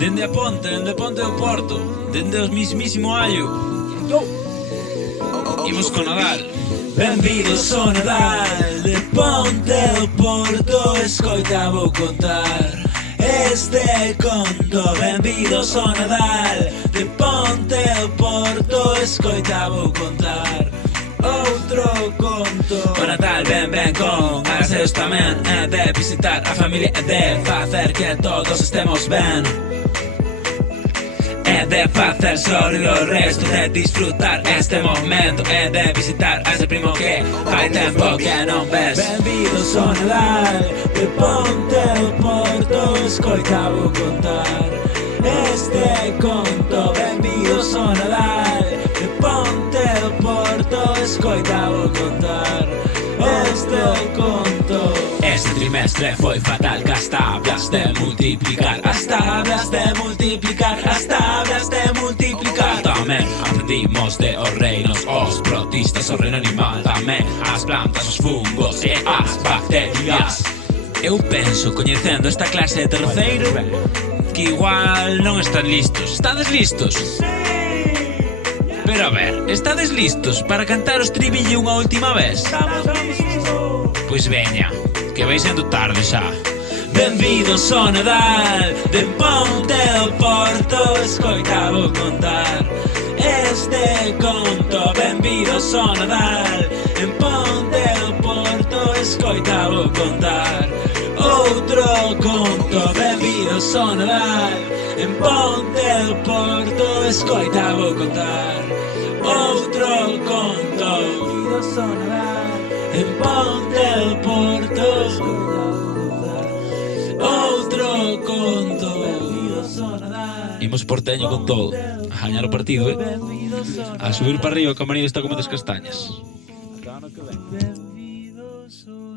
Dende a ponte do Porto, dende o mismísimo Allo. Imos con Nadal. Benvidos ao Nadal, de Ponte do Porto, escoita vou contar este conto. Benvidos ao Nadal, de Ponte do Porto, escoita vou contar outro conto. O Natal ven con agradeos tamén, é de visitar a familia, é de facer que todos estemos ben, é de facer sorrir o resto, de disfrutar este momento, é de visitar a ese primo que hai tempo que non ves. Benvidos ao Nadal, de Ponte do Porto, escoita vou contar este conto. Benvidos ao Nadal, de Ponte do Porto, escoita vou contar este conto. Este trimestre foi fatal, que as tablas de multiplicar, as tablas de multiplicar, as tablas de multiplicar. Tamén aprendimos de os reinos, os protistas, o reino animal, tamén as plantas, os fungos e as bacterias. Eu penso, coñecendo esta clase de terceiro, que igual non están listos. Estades listos? Pero a ver, estades listos para cantar o estribillo unha última vez? Pois veña, que vai sendo tarde xa. Benvidos ao Nadal, de Ponte do Porto, escoita vou contar este conto. Benvidos ao Nadal, de Ponte do Porto, escoita vou contar outro conto. Benvidos ao Nadal, en Ponte do Porto, escoita vou contar outro conto. Benvidos ao Nadal, en Ponte do Porto, outro conto. Imos porteño con todo, a gañar o partido, a subir para arriba, que a María está como das castañas. Benvidos ao